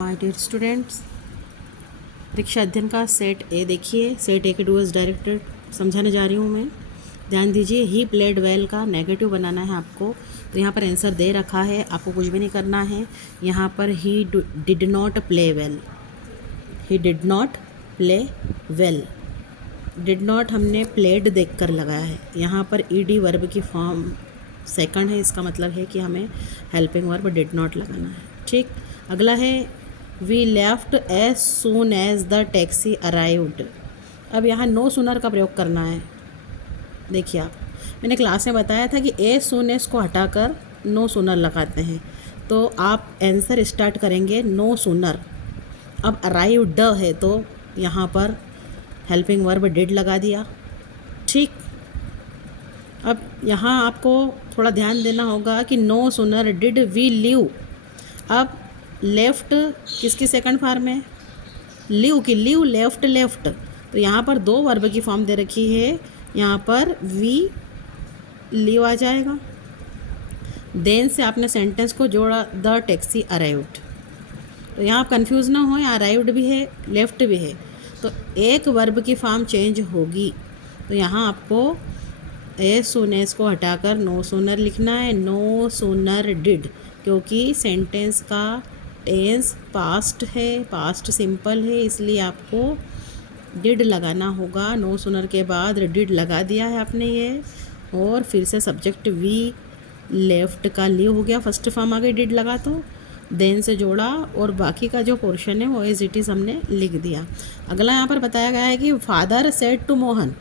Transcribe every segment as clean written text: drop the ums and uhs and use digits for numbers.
My dear students, परीक्षा अध्ययन का सेट ए देखिए। सेट ए के डूअर्स डायरेक्टेड समझाने जा रही हूँ मैं। ध्यान दीजिए। ही प्लेड वेल का नेगेटिव बनाना है आपको। तो यहाँ पर आंसर दे रखा है, आपको कुछ भी नहीं करना है। यहाँ पर he did not play well, he did not play well. Did not हमने प्लेड देख कर लगाया है। यहाँ पर ईडी वर्ब की फॉर्म सेकंड है, इसका मतलब है कि हमें हेल्पिंग वर्ब डिड नॉट लगाना है। ठीक, अगला है we left as soon as the taxi arrived. अब यहाँ नो सूनर का प्रयोग करना है। देखिए आप, मैंने क्लास में बताया था कि ए सून एज को हटाकर नो सूनर लगाते हैं। तो आप आंसर स्टार्ट करेंगे नो सूनर। अब अराइव्ड है तो यहाँ पर हेल्पिंग वर्ब डिड लगा दिया। ठीक, अब यहाँ आपको थोड़ा ध्यान देना होगा कि no sooner did we leave. अब लेफ्ट किसकी सेकंड फॉर्म है? लीव की। लीव लेफ्ट लेफ्ट, तो यहाँ पर दो वर्ब की फॉर्म दे रखी है। यहाँ पर वी लीव आ जाएगा। देन से आपने सेंटेंस को जोड़ा द टैक्सी अराइव्ड। तो यहाँ आप कंफ्यूज ना हो, यहाँ अराइव्ड भी है लेफ्ट भी है, तो एक वर्ब की फॉर्म चेंज होगी। तो यहाँ आपको ए सूनेस को हटाकर नो सूनर लिखना है। नो सूनर डिड, क्योंकि सेंटेंस का टेंस पास्ट है, पास्ट सिंपल है, इसलिए आपको डिड लगाना होगा। नो सूनर के बाद डिड लगा दिया है आपने ये, और फिर से सब्जेक्ट वी लेफ्ट का लीव हो गया, फर्स्ट फॉर्म आ गई डिड लगा तो देन से जोड़ा, और बाकी का जो पोर्शन है वो एज इट इज़ हमने लिख दिया। अगला यहाँ पर बताया गया है कि father said to Mohan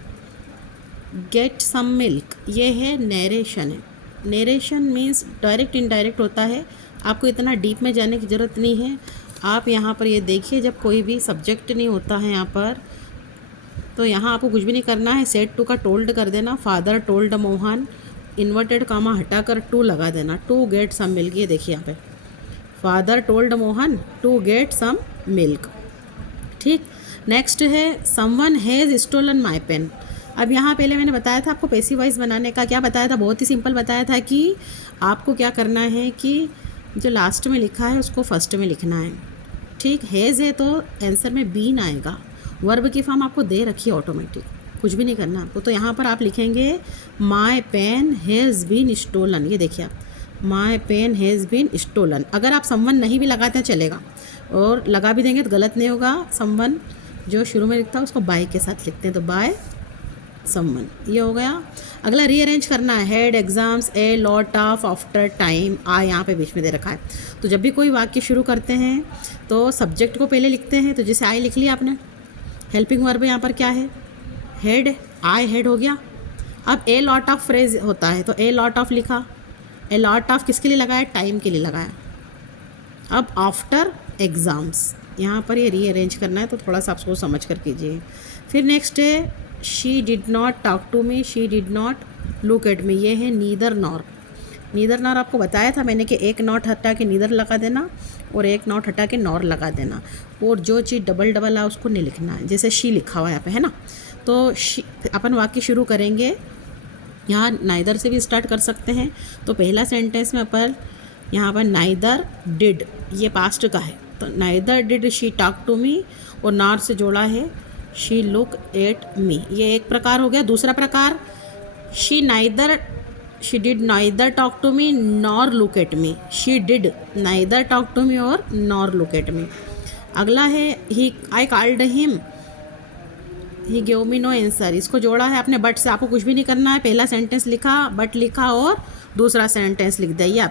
get some milk. ये है नरेशन है। नरेशन मीन्स डायरेक्ट इनडायरेक्ट होता है, आपको इतना डीप में जाने की ज़रूरत नहीं है। आप यहाँ पर ये देखिए, जब कोई भी सब्जेक्ट नहीं होता है यहाँ पर, तो यहाँ आपको कुछ भी नहीं करना है। सेड टू का टोल्ड कर देना। Father told Mohan, inverted comma हटाकर टू लगा देना। टू गेट सम मिल्क, ये देखिए यहाँ पे father told Mohan to get some milk. ठीक, नेक्स्ट है someone has stolen my pen. अब यहाँ पहले मैंने बताया था आपको पैसिव वॉइस बनाने का। क्या बताया था? बहुत ही सिंपल बताया था कि आपको क्या करना है कि जो लास्ट में लिखा है उसको फर्स्ट में लिखना है। ठीक, हैज़ है तो आंसर में बीन आएगा। वर्ब की फॉर्म आपको दे रखी है ऑटोमेटिक, कुछ भी नहीं करना आपको। तो यहाँ पर आप लिखेंगे my pen has been stolen. ये देखिए आप, my pen has been stolen. अगर आप समवन नहीं भी लगाते हैं चलेगा, और लगा भी देंगे तो गलत नहीं होगा। समवन जो शुरू में लिखता है उसको बाय के साथ लिखते हैं, तो बाय समवन, ये हो गया। अगला रीअरेंज करना है। Head exams a lot of after time. आ यहाँ पे बीच में दे रखा है। तो जब भी कोई वाक्य शुरू करते हैं तो सब्जेक्ट को पहले लिखते हैं। तो जैसे आई लिख लिया आपने, हेल्पिंग वर्ब यहाँ पर क्या है? हेड। आई हेड हो गया। अब ए लॉट ऑफ फ्रेज होता है, तो ए लॉट ऑफ लिखा। ए लॉट ऑफ किसके लिए लगाया? टाइम के लिए लगाया। अब आफ्टर एग्ज़ाम्स, यहाँ पर ये रीअरेंज करना है, तो थोड़ा सा आप सोच समझ कर कीजिए। फिर नेक्स्ट है she did not talk to me, she did not look at me. ये है नीदर नॉर। नीदर नॉर आपको बताया था मैंने कि एक नॉट हटा के नीदर लगा देना, और एक नॉट हटा के नॉर लगा देना, और जो चीज़ डबल डबल है उसको नहीं लिखना है। जैसे शी लिखा हुआ है यहाँ पे, है ना। तो शी, अपन वाक्य शुरू करेंगे। यहाँ नाइदर से भी स्टार्ट कर सकते हैं। तो पहला सेंटेंस में अपन यहाँ पर नाइदर डिड, ये पास्ट का है, तो neither did she talk to me, और नॉर से जोड़ा है शी लुक एट मी। ये एक प्रकार हो गया। दूसरा प्रकार, she did neither talk to me nor look at me. She did neither talk to me और नॉर लुक एट मी। अगला है he I called him, he give me no answer. इसको जोड़ा है आपने बट से। आपको कुछ भी नहीं करना है। पहला सेंटेंस लिखा, बट लिखा, और दूसरा सेंटेंस लिख दिया।